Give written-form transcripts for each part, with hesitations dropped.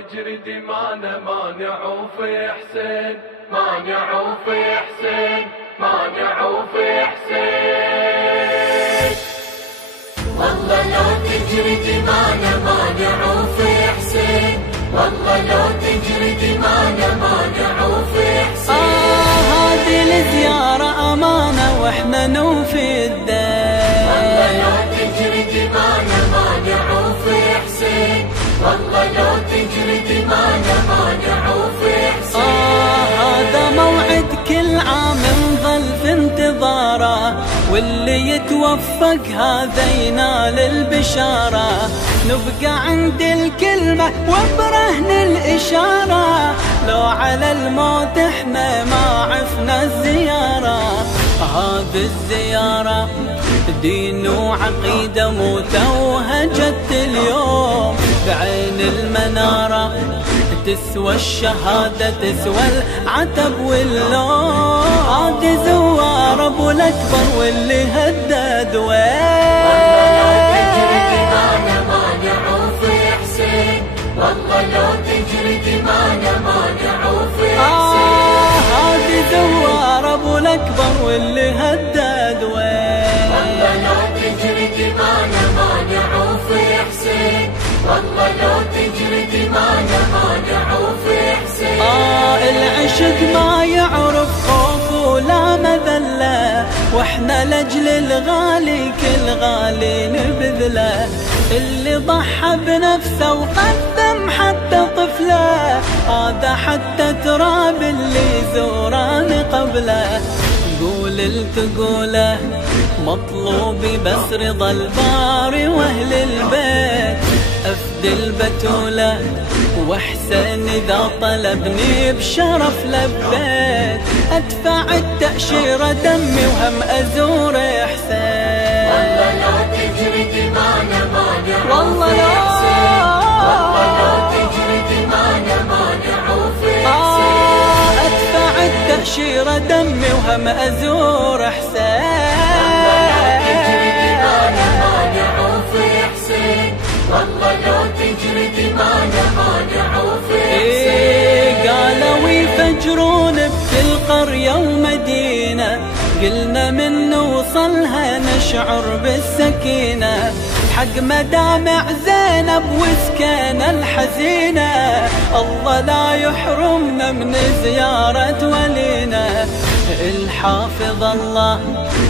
يجري دمانا مانع وفي حسين، مانع وفي حسين، مانع وفي حسين. والله لو تجري دمانا مانع وفي حسين، والله لو تجري دمانا مانع وفي حسين. هذه الزيارة أمانة واحنا نوفي الدين. والله لو تجري دمانا مانع وفي حسين، والله لو تجري دمانا مانع وفي حسين. هذا موعد كل عام نظل في انتظاره، واللي يتوفق هذا ينال البشارة. نبقى عند الكلمة وبرهن الإشارة، لو على الموت احنا ما عفنا الزيارة. هذه الزيارة دين وعقيدة متوهجت اليوم بعين المنارة، تسوى الشهادة تسوى العتب واللوم. هذه زوار ابو الاكبر واللي هدد والله لو تجري دمانا مانع وفي حسين، والله لو تجري دمانا مانع وفي حسين. هذه زوار ابو الاكبر واللي هدد والله لو تجري دمانا مانع وفي حسين، والله لو تجري دمانا مانع وفي حسين. العشق ما يعرف خوف ولا مذلة، واحنا لاجل الغالي كل غالي نبذله. اللي ضحى بنفسه وقدم حتى طفله، هذا حتى تراب اللي زوران قبله. قول التقوله مطلوبي بس رضا الباري واهل البيت. افدي البتوله واحسن اذا طلبني بشرف لبيت. ادفع التأشيرة دمي وهم ازور حسين. والله لو تجري دمانا مانع والله وفي لو حسين، والله لو تجري دمانا مانع وفي حسين. ادفع التأشيرة دمي وهم ازور حسين. والله لو تجري دمانا مانع وفي حسين. قالوا يفجرون بكل قرية ومدينة، قلنا من نوصلها نشعر بالسكينة. حق مدامع زينب وسكان الحزينة، الله لا يحرمنا من زيارة ولينا. الحافظ الله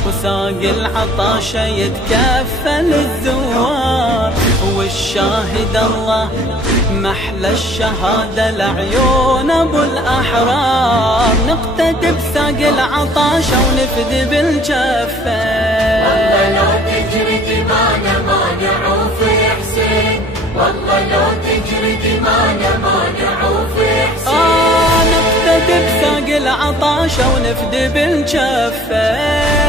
وساق العطاشة يتكفل الزوار، والشاهد الله محلى الشهادة لعيون ابو الاحرار. نقتدي بساق العطاشة ونفدي بالجفة. والله لو تجري دمانا مانع وفي حسين، والله لو تجري دمانا مانع وفي حسين. نقتدي بساق العطاشة ونفدي بالجفة.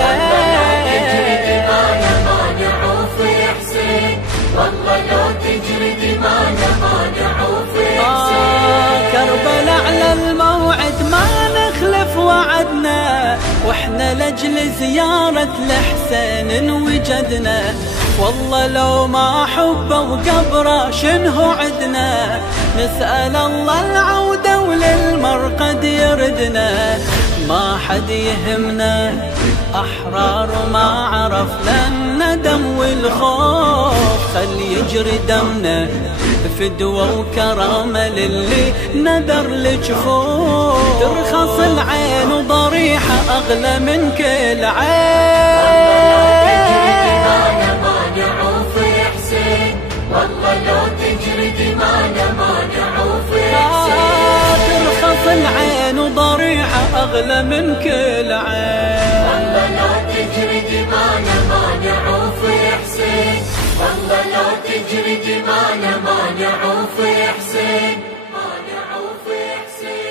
والله لو تجري دمانا مانع وفي حسين، والله لو تجري دمانا مانع وفي حسين. كربلاء على الموعد ما نخلف وعدنا، واحنا لاجل زيارة الحسين وجدنا. والله لو ما حبه وقبره شنو عدنا، نسأل الله العودة وللمرقد يردنا. ما حد يهمنا أحرار وما عرفنا الندم والخوف. خل يجري دمنا فدوة وكرامة للي نذر الجفوف. ترخص العين وضريحة أغلى من كل عين. والله لو تجري دمانا مانع وفي حسين. ترخص العين وضريحة أغلى من كل عين. والله لو تجري دمانا مانع وفي حسين، والله لو تجري دمانا مانع وفي حسين، مانع وفي حسين.